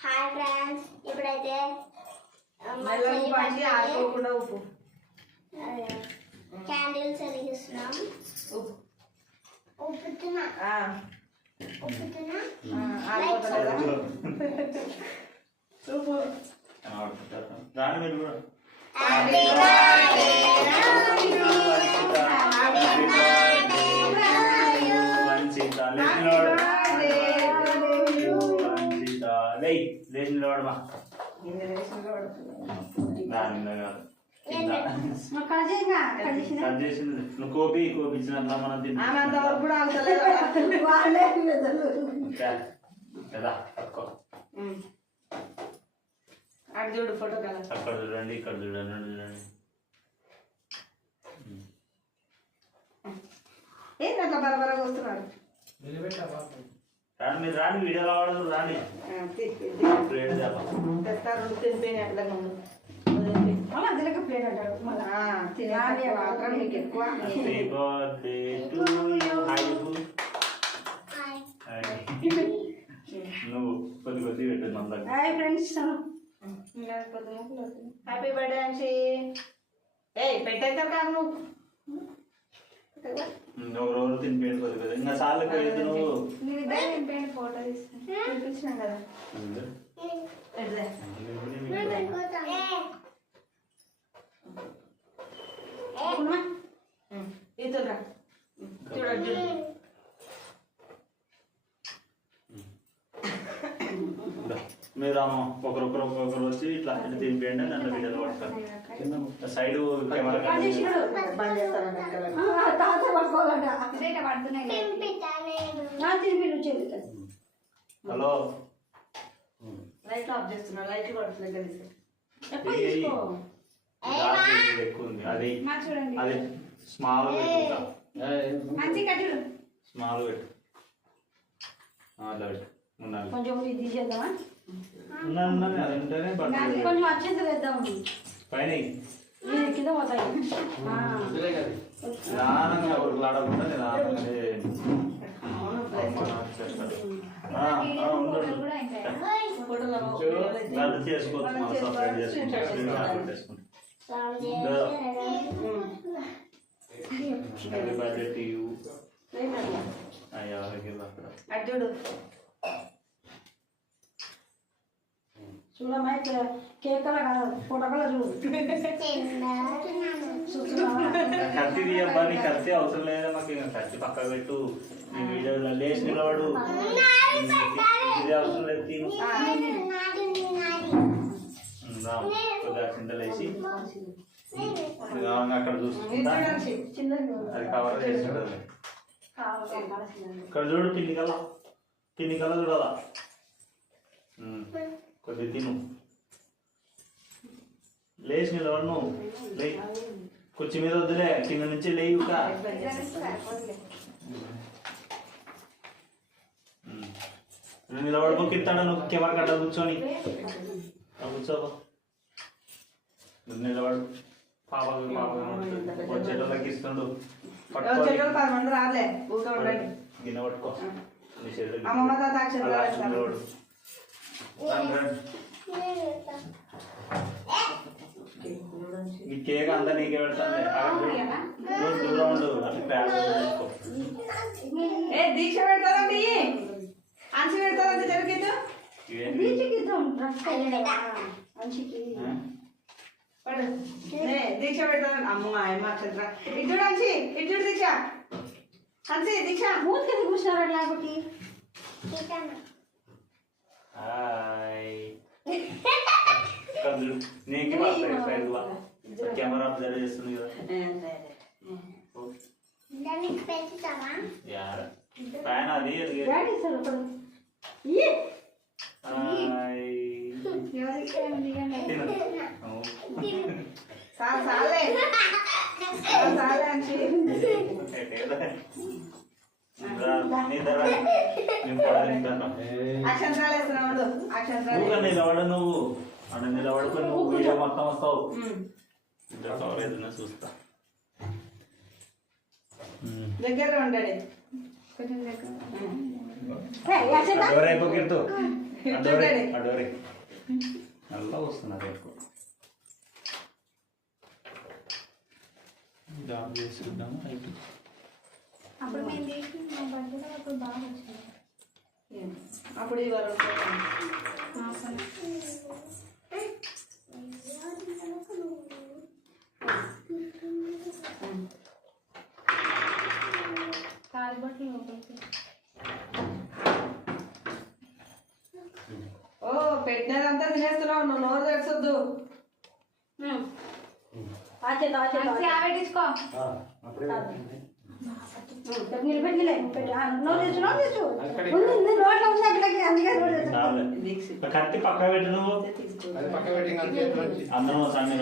Hi friends ఇప్పుడైతే ఆడుకోకుండా ఉప్పు. అదే, క్యాండిల్స్ వెలిగిస్తున్నాం. ఉప్పు. ఉప్పుతున్నా. ఉప్పుతున్నా. రాని మీరు కూడా. వంచిత లేయ్ లేచినవాడు మా. ఇన్ని రేషన్లు పడుతుంది. దాని కాదు. వాళ్ళే కట్ చేసింది. నువ్వు కోపి కోపించినంత మనం కదా. అటు చూడు ఫోటో కదా అక్కడ చూడండి ఇక్కడ చూడండి చూడండి. ఏంటి అట్లా బరబరగా వస్తున్నాడు రాండి మీరు ఆ, తీ, తీ, తీ. ప్లేట్ నువ్వు కొద్ది కొద్ది పెట్టు hi friends. Happy birthday Anshi ఏయ్ పెట్టేస్తారు కాదు నువ్వు. రోజు తినిపోయింది కొద్ది ఇంకా సార్లు నువ్వు? ఫోటో చూపించినాం కదా. చూడండి చూడు మీరు అమ్మ ఒకరొకరు ఒకరొకరు వచ్చి ఇట్లా ఇట్లా తినిపోయండి నన్ను వీడియోలో పడతారు side camera hello. Light off చేస్తున్నా లైట్ కొట్టలేదు కలిసి ఎప్పుడు తీసుకో? డార్క్ ఎక్కువ ఉంది. అది మా చూడండి. అది స్మాల్ స్మాల్ పెట్టు. అట్లా పెట్టు. కొంచెం ఇది తీసేద్దామా? కొంచెం అత్యంత వేద్దాం. పైన కింద పోతాయి. ఆ. చూడమ్మా ఇక్కడ కేక్ కల కాదు ఫోటో కల చూడు చూస్తున్నావా? కత్తి తీయబ్బా నీ కత్తి అవసరం లేదా మాకు ఇంకా కత్తి పక్కకు పెట్టు వీడియోలో లేచి నిలబడు ఇది అవసరం లేదు నిదానంగా అక్కడ చూసుకుంటా అది కవర్ చేసి. ఇక్కడ చూడు కల్లా కింది కల్లా చూడాలా ఉమ్, కొద్ది తిను. లేచి నువ్వు లే కుర్చీ మీద వద్దులే కింద నుంచి లేవుక నిలబడుకో కిత్తాడు నువ్వు కెమెరా కట్ట కూర్చొని. నువ్వు నిలబడు. పాపలు వచ్చేటోళ్ళకి ఇస్తుండు. గిన్నె పట్టుకో. అమ్మమ్మ తాత. నిలబడు. రండి, రండి. ఈ కేక్ అంతా నీకే పెడతాను నువ్వు దూరం ఉండు అట్లా ప్యాడ్ చేసుకో ఏ దీక్ష పెడతారండి అంచి పెడతారండి జరిగింది ఇవేంటి బీచ్కి ఇద్దాం డ్రెస్ కదా మంచికి ఆ? పడు ఏ, దీక్ష పెడతారండి అమ్మ అమ్మ అక్షంత్ర ఇటు చూడు అంచి ఇటు చూడు దీక్ష అంచి దీక్ష మూతికి ఎందుకు కూర్చున్నారు లేకపోతే హాయ్ కందులు నీకు సైడ్ లా. కెమెరా అబ్జర్వ్ చేస్తుంది కదా. పైన అది డాడీ నిలబడ నువ్వు. అక్కడ నిలబడుకొని నువ్వు వీడియో మొత్తం వస్తావు. ఏదైనా చూస్తా. దగ్గర. ఉండండి. నల్ల వస్తున్నారు ఎక్కువ జాబ్ చేసుకుంటాము అయితే అప్పుడు మేము తీసి మా బర్త్డే అప్పుడు బాగా వచ్చింది అప్పుడు లోపలికి ఓ పెట్టినదంతా తినేస్తున్నావు. నువ్వు నోరు తెరచొద్దు. ఆచేత ఆచేత మంచి ఆవిడ తీసుకో. కత్తి పక్క పెట్టు నువ్వు. అందరం చాలు.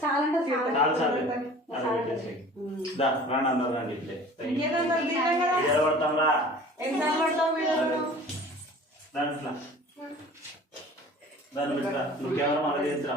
చాలు అది పెట్టేసి దా రాండి అందరు రండి ఇట్లే పడతాం రా. దాంట్లో. దాన్ని పెట్టరా నువ్వు కెమెరా మన చేసిరా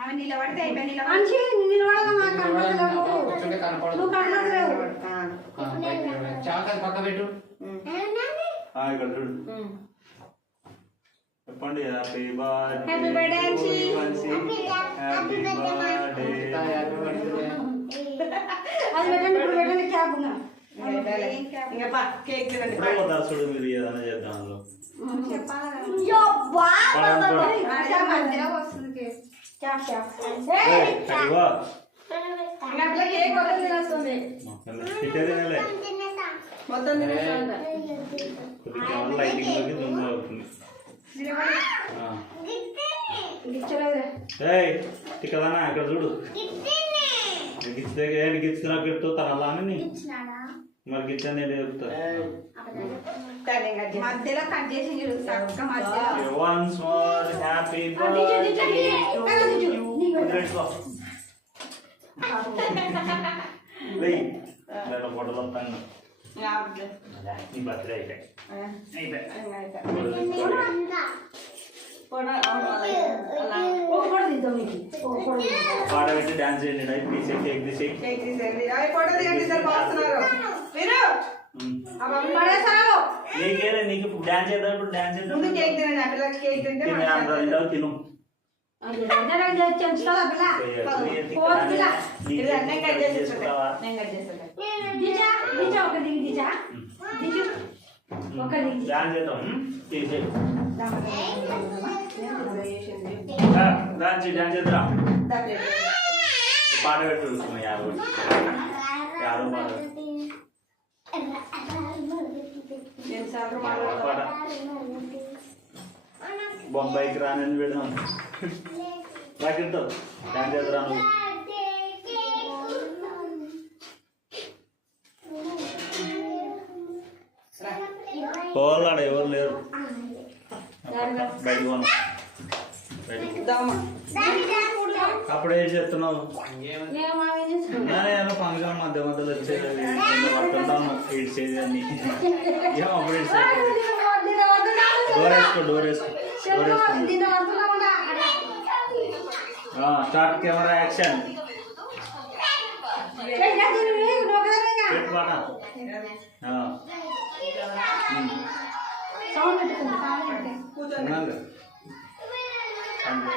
ఆమె నిలబడితే అయిపోయి నిలబడి. మనిషి నిలబడదా కనపడదు. నువ్వు కనపడలేవు. పక్క పెట్టు. ఇక్కడ చూడు. చెప్పండి happy birthday. Happy birthday happy birthday. అది పెట్టండి ఇప్పుడు పెట్టండి క్యాబ్ ఉన్నా చూడు మీరు ఏదైనా చేద్దాం అందులో. చెప్పాలి? అట్లా కేక్ మొత్తం ఇక్కడనా అక్కడ చూడు. గిచ్చితే గిచ్చిన పెట్టు తన అని మరి గిచ్చని. మధ్యలో కట్ చేసి హ్యాపీ రెండు ఫోటోలు వస్తాను. నీ బర్త్డే అయిపోయి అయిపోయి అయిపోయి. పాట పెట్టి డాన్స్ చేయండి తీసే కేక్ తీసే కేక్ తీసేయండి దిగండి ఇద్దరు బాగుతున్నారు మీరు నీకేనే నీకు డాన్స్ చేద్దాం ఇప్పుడు డాన్స్ చేద్దాం ముందు కేక్ తినండి ఆ పిల్లకి కేక్ తింటే తినే అంత. తింటావు తిను డాన్స్ చేద్దాం తీసే అలా చేసింది. డాన్స్ డాన్స్ చేద్దాం. పాట పెట్టు పాట మాట్లాడతావు? బొంబాయికి రానని పెడదాం రాకెట్తో డాన్స్ చేద్దాం నువ్వు. రా. పోలాడ ఎవరు లేరు. బయటకు. అప్పుడు ఏం చేస్తున్నావు ఫంక్షన్ మధ్య మధ్యలో వచ్చేది పడుతుంటాను ఇడిచేది అని ఏమో అప్పుడు డోర్ వేసుకో డోర్ వేసుకో డోర్ వేసుకో స్టార్ట్ కెమెరా యాక్షన్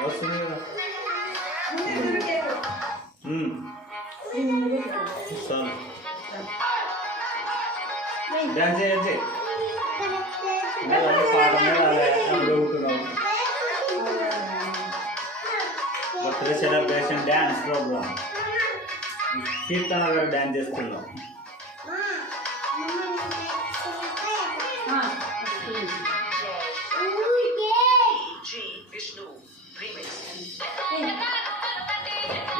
వస్తుంది కదా ఉమ్. చాలు డాన్స్ చేయొచ్చు పాట మీద అలా అడుగుతున్నాం birthday celebration dance program Keerthana garu dance చేస్తున్నాం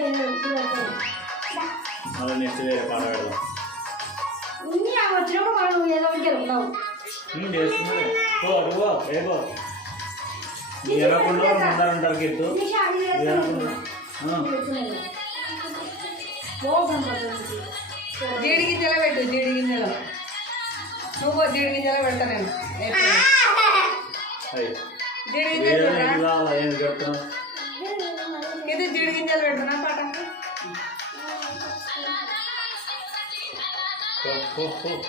ఏం లేదు, ఇది పెట్టాలి. మళ్ళీ నెక్స్ట్ వేరే పాట పెడదాం ఇన్ని ఆమె వచ్చినప్పుడు మనం నువ్వు ఏదో ఒకటి ఎనకుండా ముందరంటారు గిట్టు. జీడి గింజలు పెట్టు జీడి గింజలు. నువ్వు జీడి గింజలు పెడతా నేను. జీడి గింజలు ఇది జీడి గింజలు పెడుతున్నా పాట. ఓ, ఓ, ఓ.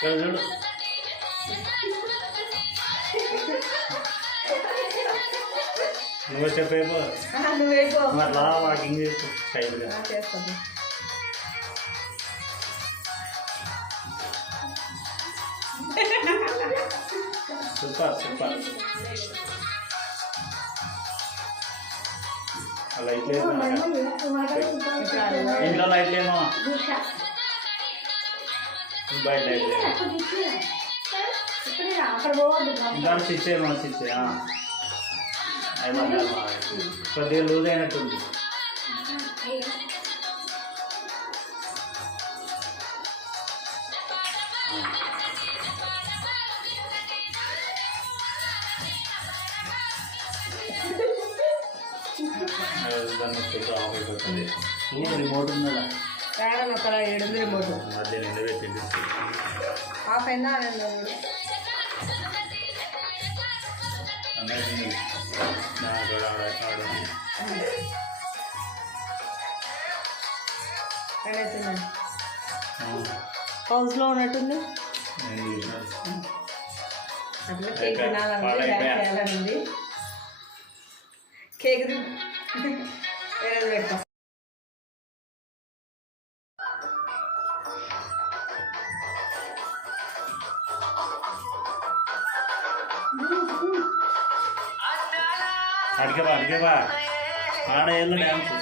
చూడు నువ్వు చెప్పేపో నువ్వు వాకింగ్ చేస్తూ స్టైల్గా ఆ, చేస్తాను సూపర్ సూపర్ లైట్ లేదు ఇంట్లో లైట్ లేమో. బయట లైట్ లేదు. స్విచ్ ఏమో స్విచ్ కొద్దిగా లూజ్ అయినట్టుంది. కొంచెం ఆఫ్ అయిపోతుంది రిమోట్ ఉన్నదా తేడా ఒక ఏడు రిమోట్ మధ్య నిండా పెట్టింది. ఆఫ్ అయిందా హౌస్లో ఉన్నట్టుంది. అట్లా కేక్ తినాలని ఉంది కేక్ తి- കേട്ടോ. അടിക്കവാ അടിക്കവാ ആടെ ഡാൻസ്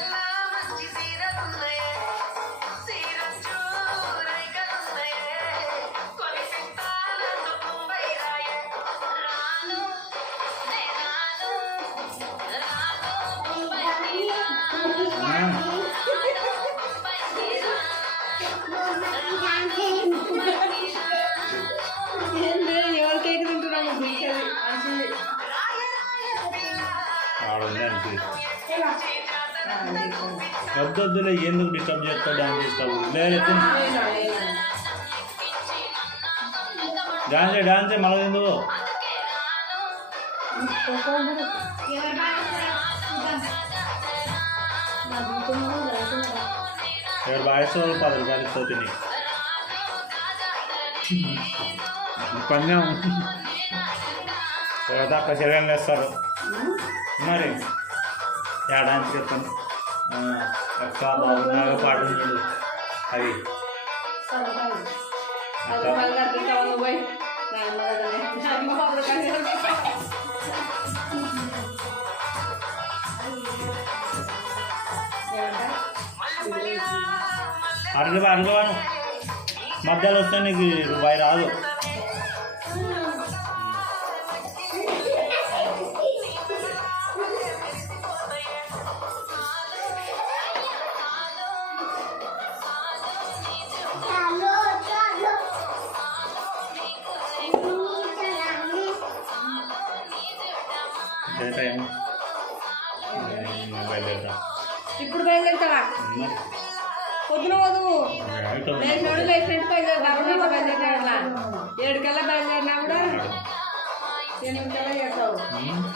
వద్దొద్దులే ఎందుకు డిస్టర్బ్ చేస్తావు డాన్స్ చేస్తావు లేదు వేయలా, వేయలా. డాన్స్ డాన్స్ మళ్ళీ ఎందుకు ఎవరు బాగా ఇస్తావు పది రూపాయలు ఇస్తావు తిని పందెం తర్వాత అక్క శరీరం వేస్తారు మరి ఏడాది చెప్పండి అక్క బాగున్నాగా పాట చూడు అవి పది అరగవా అరగవాను మధ్యలో వస్తే నీకు రూపాయి రాదు.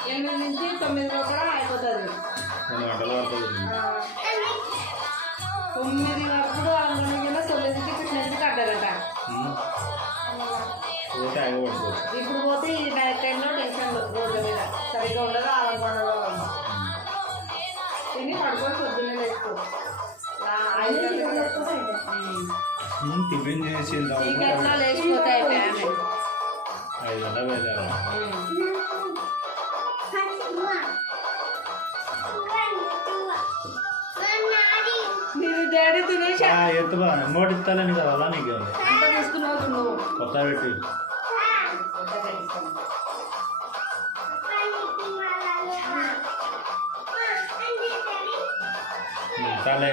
ఎనిమిది. నుంచి తొమ్మిది లోపల అయిపోతుంది. తొమ్మిది వరకు అనుకున్న తొమ్మిదికి. పోతే ఆగబడుతుంది ఇప్పుడు పోతే ఈ నైట్ టైంలో టెన్షన్ రోడ్ల మీద. సరిగ్గా ఉండదు ఆలకొండలో తిని పడుకొని పొద్దున్నే ఉమ్. టిఫిన్ చేసి చీకట్లో లేచిపోతే అయిపోయాయి ఆమె. ఐదు గంటలు డాడీ తినేసి ఎత్తుబా నోటి ఇస్తానని కదా అలా నీకు? అంత తీసుకున్నావు నువ్వు? కొత్త పెట్టి. తలే